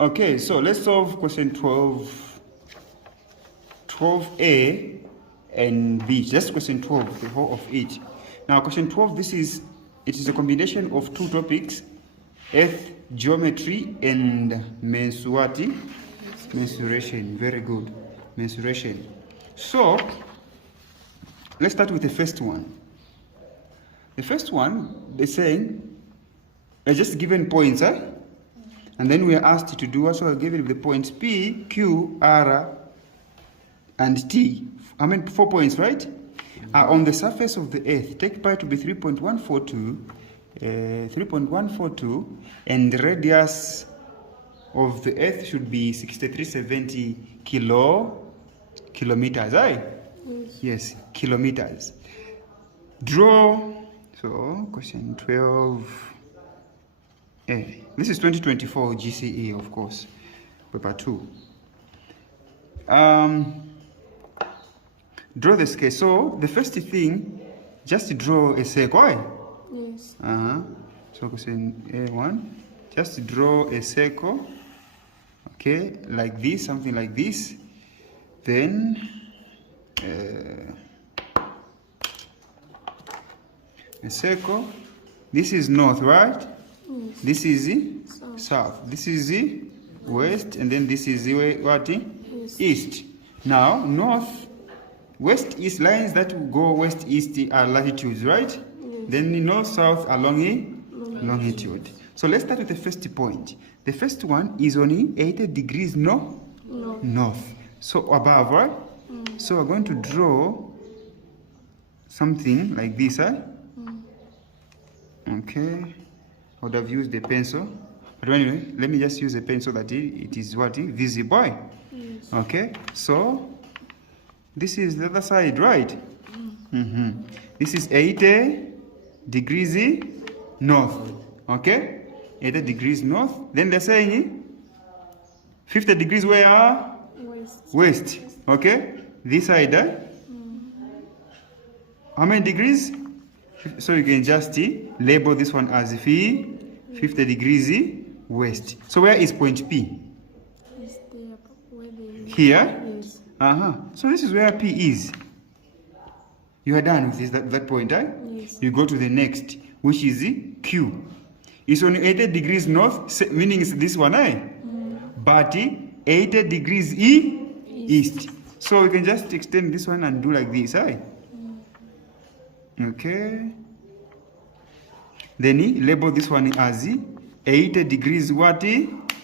Okay, so let's solve question 12A and B. Just question 12, the whole of it. Now, question 12, it is a combination of two topics, Earth Geometry and Mensuration. Very good. Mensuration. So, let's start with the first one. The first one, they're saying, they're just given points, and then we are asked to do also given the points P, Q, R, and T. I mean 4 points, right? Are on the surface of the Earth. Take pi to be 3.142, and the radius of the Earth should be 6370 kilometers, right? Yes, kilometers. Draw. So, question 12A. This is 2024 GCE, of course, paper 2. Draw the scale. So, the first thing, just draw a circle. Yes. So, question A1, just draw a circle, okay, like this, something like this. Then, a circle. This is north, right? Yes. This is south. This is west, and then this is what? East. Now, north, west, east lines that go west, east are latitudes, right? Yes. Then north, south are longitude. So let's start with the first point. The first one is on 80 degrees north. So above, right? So we're going to draw something like this, Okay. I would have used the pencil, but anyway, let me just use a pencil that it is what? Visible. Yes. Okay, so this is the other side, right? This is 80 degrees north. Okay, 80 degrees north. Then they're saying 50 degrees where? West. Okay, this side. How many degrees? So you can just label this one as 50 degrees west. So where is point P? Here? Yes. So this is where P is. You are done with this, that point, right? Yes. You go to the next, which is Q. It's on 80 degrees north, meaning it's this one, But 80 degrees east. So you can just extend this one and do like this, Okay. Then label this one as 80 degrees what?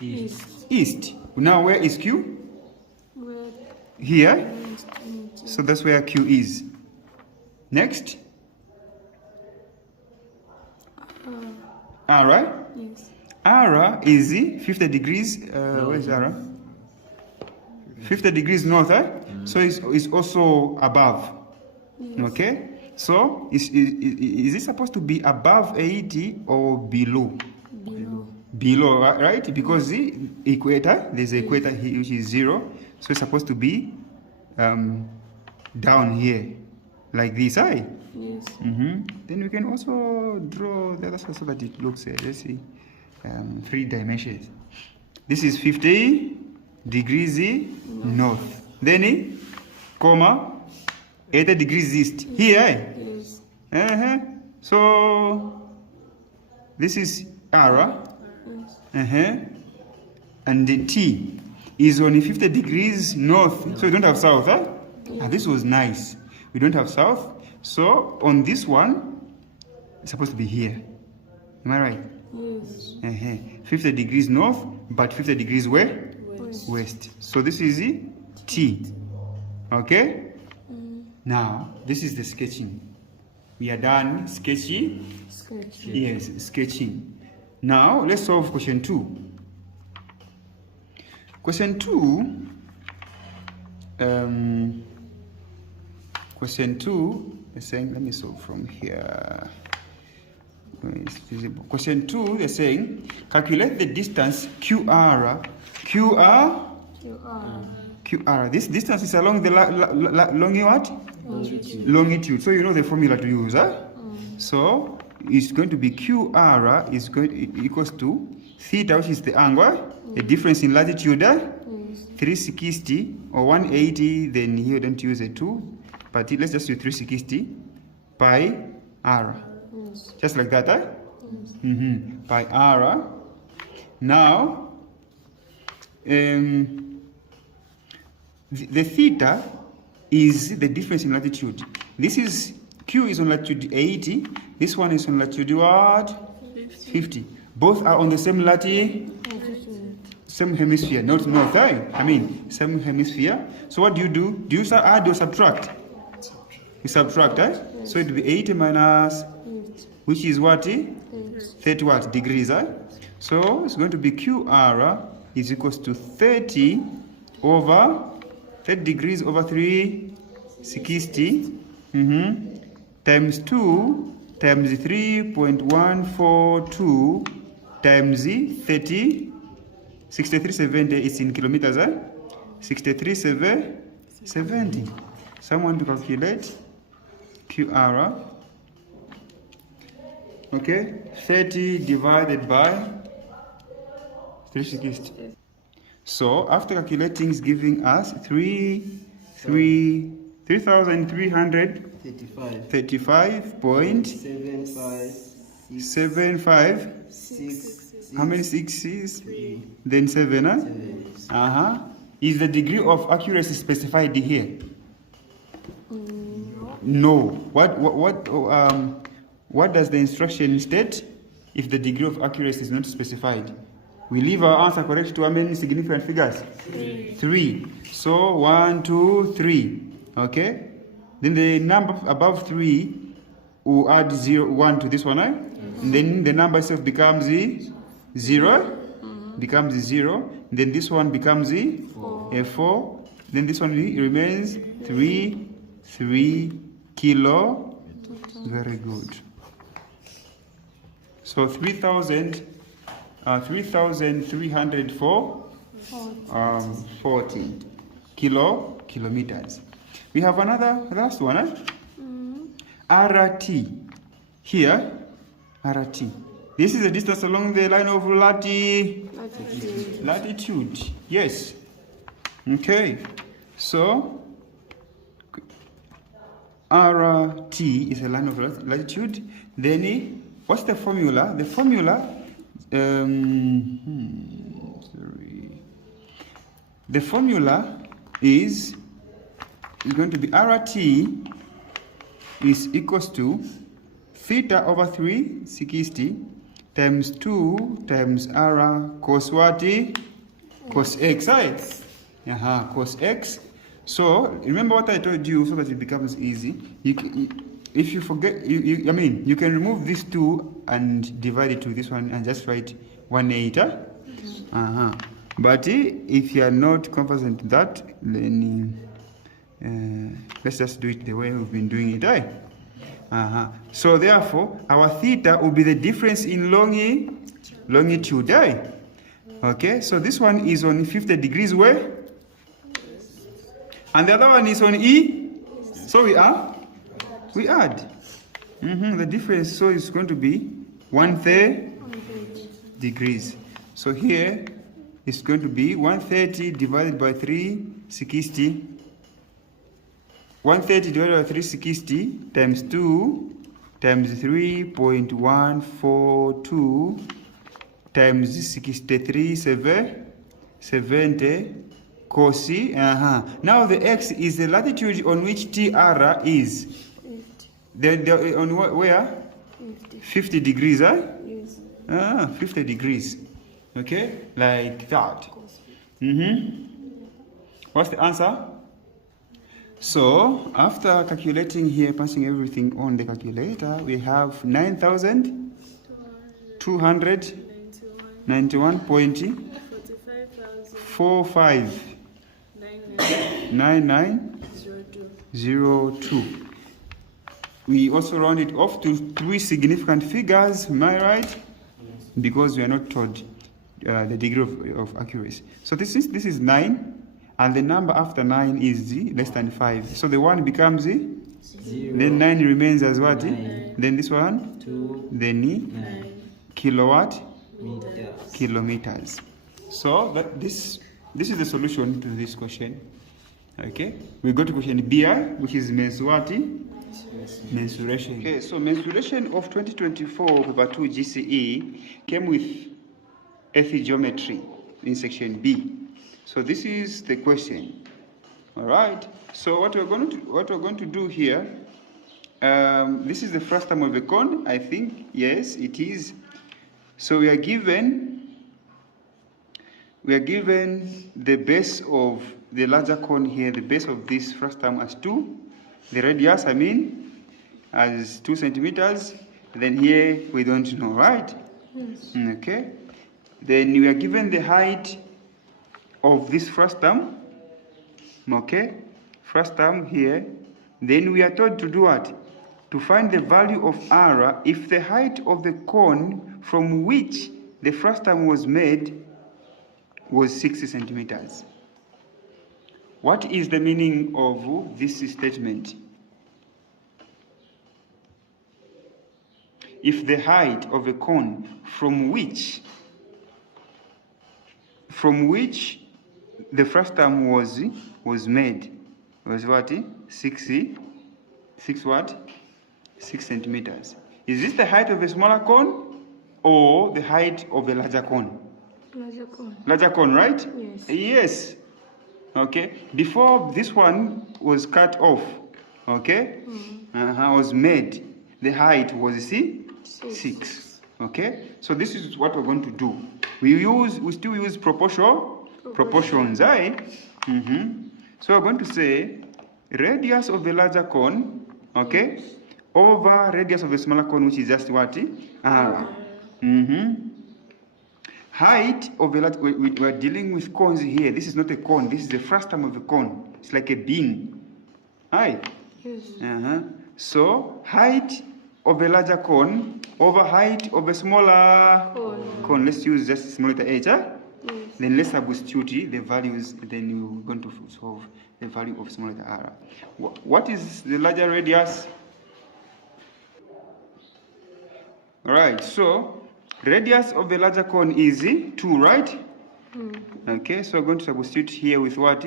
East. Now where is Q? Here. So that's where Q is. Next. R, right? Yes. R is 50 degrees. Where is R? 50 degrees north, So it's also above. Yes. Okay. So, is it supposed to be above 80 or below? Below, right? Because the equator, there's an equator here which is 0. So, it's supposed to be down here, like this, Yes. Then we can also draw the other side so that it looks, let's see, 3 dimensions. This is 50 degrees north. Then, comma, 80 degrees east. Here, Yes. So this is R. Yes. And the T is only 50 degrees north. So we don't have south, this was nice. We don't have south. So on this one, it's supposed to be here. Am I right? Yes. 50 degrees north, but 50 degrees where? West. So this is T. Okay? Now, this is the sketching. We are done sketching. Yes, sketching. Now, let's solve question 2. Question 2, is saying, let me solve from here. Where is visible? Question 2, they're saying, calculate the distance QR. This distance is along the longitude. So you know the formula to use, So it's going to be QR is equals to theta, which is the angle, the difference in latitude, Yes. 360 or 180, then here don't use a 2, but let's just do 360 pi r. Yes. Just like that, Yes. pi r. Now, the theta is the difference in latitude. This is, Q is on latitude 80, this one is on latitude what? 50. Both are on the same latitude. Same hemisphere, not north, I mean, same hemisphere. So what do? Do you add or subtract? You subtract, So it will be 80 minus, which is what? 30 what? Degrees, So it's going to be QR is equals to 30 degrees over 360, times 2 times 3.142 times 30. 6370 is in kilometers, 6370. Someone to calculate QR. Okay, 30 divided by 360. So after calculating, is giving us 3,335.75. How many sixes? 3. Then 7, Is the degree of accuracy specified here? No. What does the instruction state if the degree of accuracy is not specified? We leave our answer correct to how many significant figures? 3. So 1, 2, 3. Okay? Then the number above 3 will add 1 to this one, And then the number itself becomes 0. Becomes 0. Then this one becomes a 4. Then this one remains 3 kilo. Very good. So 3,304 kilometers. We have another last one, RT. Here, RT. This is the distance along the line of latitude. Yes. Okay. So RT is a line of latitude. Then what's the formula? The formula, the formula is going to be RT is equals to theta over 360 times 2 times r cos what? Cos x, right? Cos x. So remember what I told you so that it becomes easy. If you forget, you can remove these 2 and divide it to this one and just write 1/8. But if you are not confident that, then let's just do it the way we've been doing it, right? So therefore, our theta will be the difference in longitude, right? Okay, so this one is on 50 degrees way, and the other one is on E. So we add. The difference, so it's going to be 130 degrees. So here it's going to be 130 divided by 360. 130 divided by 360 times 2 times 3.142 times 6370 cos. Now the x is the latitude on which TR is. They're on where? 50 degrees, Yes. 50 degrees. Okay, like that. What's the answer? So after calculating here, passing everything on the calculator, we have 9,291.45 9902. We also round it off to 3 significant figures, am I right? Yes. Because we are not told the degree of accuracy. So this is 9, and the number after 9 is less than 5. So the 1 becomes 0. Then 9 remains as what? 9. Then this one? 2. Then 9. Kilowatt? kilometers. So that this is the solution to this question. Okay, we go to question B, which is mensuration. Okay, so mensuration of 2024 paper 2 GCE came with Earth Geometry in section B. So this is the question. All right. So what we're going to do here. This is the frustum of a cone. I think yes, it is. So we are given the base of the larger cone here. The base of this frustum as 2. The radius, I mean, as 2 centimeters. Then here we don't know, right? Yes. Okay. Then we are given the height of this frustum. Okay. Frustum here. Then we are told to do what? To find the value of R if the height of the cone from which the frustum was made was 60 centimeters. What is the meaning of this statement? If the height of a cone from which the frustum was made was what? 6 centimeters. Is this the height of a smaller cone or the height of a larger cone? Larger cone. Larger cone, right? Yes. Yes. Okay. Before this one was cut off, okay, was made, the height was 6. Okay. So this is what we're going to do. We still use proportions, right? So we're going to say radius of the larger cone, okay, over radius of the smaller cone, which is just what? R. Height of the large, we're dealing with cones here. This is not a cone. This is the frustum of a cone. It's like a bean. Hi. Yes. So height of a larger cone over height of a smaller cone. Let's use just small letter h. Yes. Then let's substitute the values. Then you're going to solve the value of small letter r. What is the larger radius? All right. So radius of the larger cone is 2, right? Okay, so we're going to substitute here with what?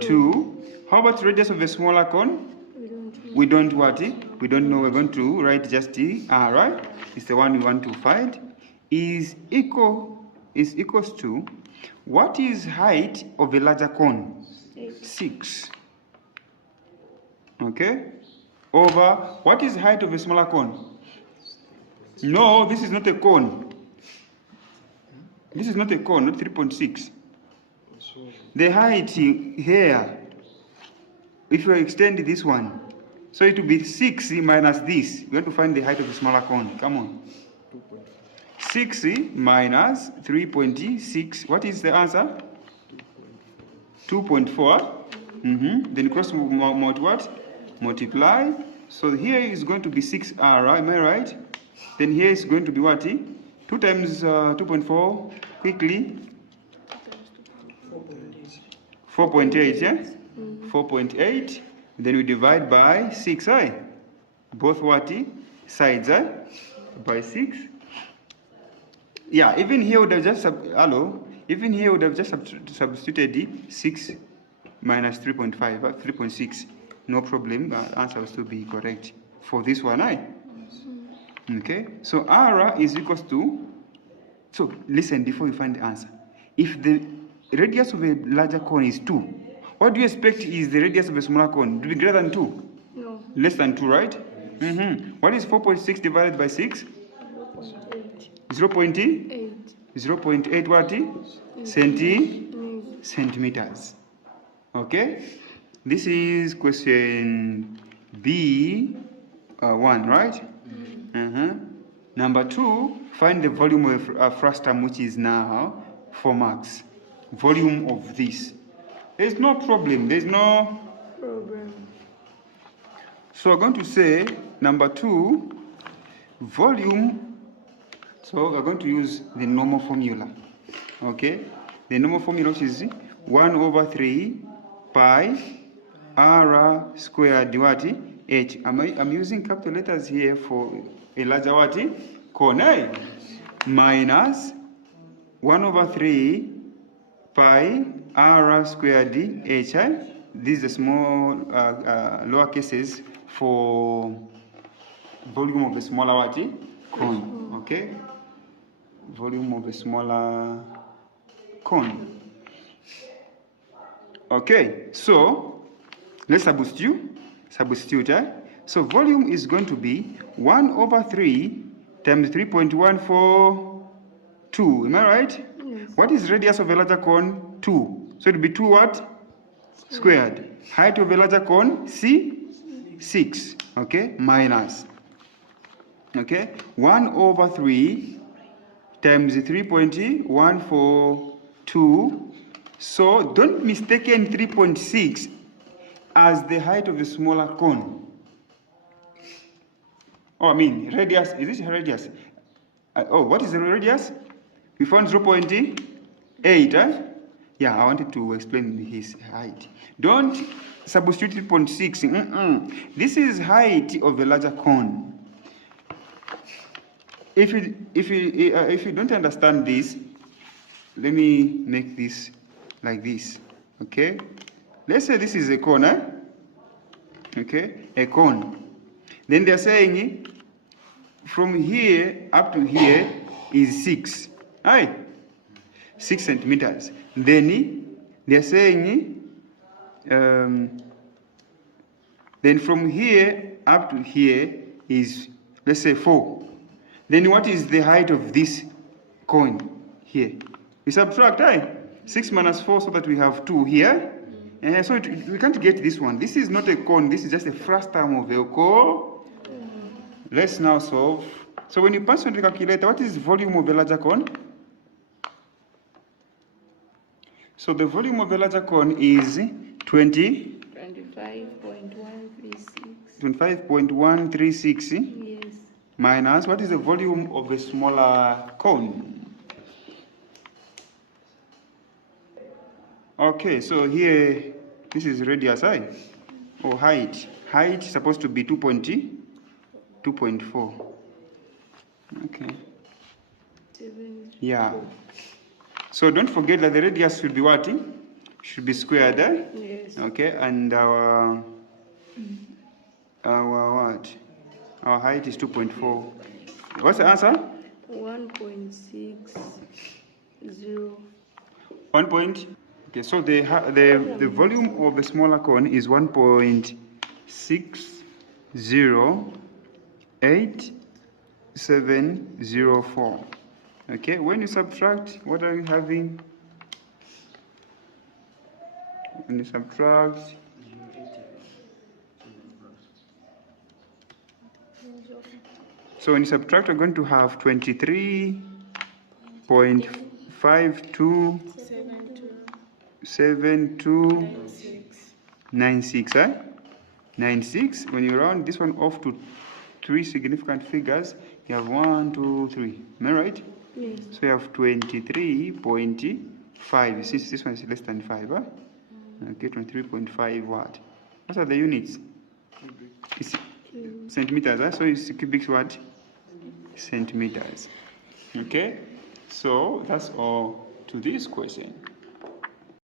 2. How about radius of the smaller cone? We don't what? We don't know. We're going to write just R, right? It's the one we want to find. Is equals to, what is height of a larger cone? 6. Okay? Over, what is height of a smaller cone? No, this is not a cone. This is not a cone, not 3.6. The height here, if you extend this one, so it will be 6 minus this. We have to find the height of the smaller cone. Come on. 6 minus 3.6. What is the answer? 2.4. Then cross what? Multiply. So here is going to be 6R. Am I right? Then here is going to be what? 2 times 2.4, quickly. 4.8, yeah? 4.8. Then we divide by 6, both what? Sides, by 6. Yeah, even here would have just, even here would have just substituted 6 minus 3.5, 3.6. No problem, the answer will still be correct for this one, Okay, so R is equals to, so listen before you find the answer. If the radius of a larger cone is 2, what do you expect is the radius of a smaller cone? To be greater than 2? No. Less than 2, right? What is 4.6 divided by 6? 0.8. 0.8 what? Centimeters. Okay? This is question B1, right? Number 2, find the volume of frustum, which is now 4 marks. Volume of this. There's no problem. There's no problem. So we're going to say number 2, volume. So we're going to use the normal formula. Okay? The normal formula, which is 1 over 3 pi r squared what? H. I'm using capital letters here for a larger what? Cone. Minus 1 over 3 pi r squared h. These are the small lower cases for volume of a smaller what? Cone. Okay? Volume of a smaller cone. Okay, so let's substitute. So volume is going to be 1 over 3 times 3.142. Am I right? Yes. What is radius of a larger cone? 2. So it will be 2 what? Squared. Height of a larger cone? 6. Okay, minus. Okay, 1 over 3 times 3.142. So don't mistaken 3.6 as the height of a smaller cone. Oh, I mean radius. Is this radius? What is the radius? We found 0.8. Yeah, I wanted to explain his height. Don't substitute 3.6. This is height of a larger cone. If you don't understand this, let me make this like this. Okay, let's say this is a cone. Okay, a cone. Then they're saying from here up to here is 6. 6 centimeters. Then they're saying then from here up to here is, let's say, 4. Then what is the height of this cone here? We subtract 6 minus 4 so that we have 2 here. So we can't get this one. This is not a cone. This is just a frustum of a cone. Let's now solve. So when you punch on the calculator, what is volume of a larger cone? So the volume of a larger cone is 25.136. Yes. Minus, what is the volume of a smaller cone? Okay, so here, this is radius, or height. Height is supposed to be 2.4. Okay. 7. Yeah. So don't forget that the radius should be what? Should be squared, Yes. Okay, and our what? Our height is 2.4. What's the answer? 1.60. 1 point. Okay, so the volume of a smaller cone is 1.608704. Okay, when you subtract, what are you having? When you subtract, so when you subtract, we're going to have 23.527296. 96. When you round this one off to 3 significant figures, you have 1, 2, 3. Am I right? Yes. So you have 23.5. Since this one is less than 5, okay, 23.5 what? What are the units? It's centimeters, so it's cubic what? Centimeters. Okay, so that's all to this question.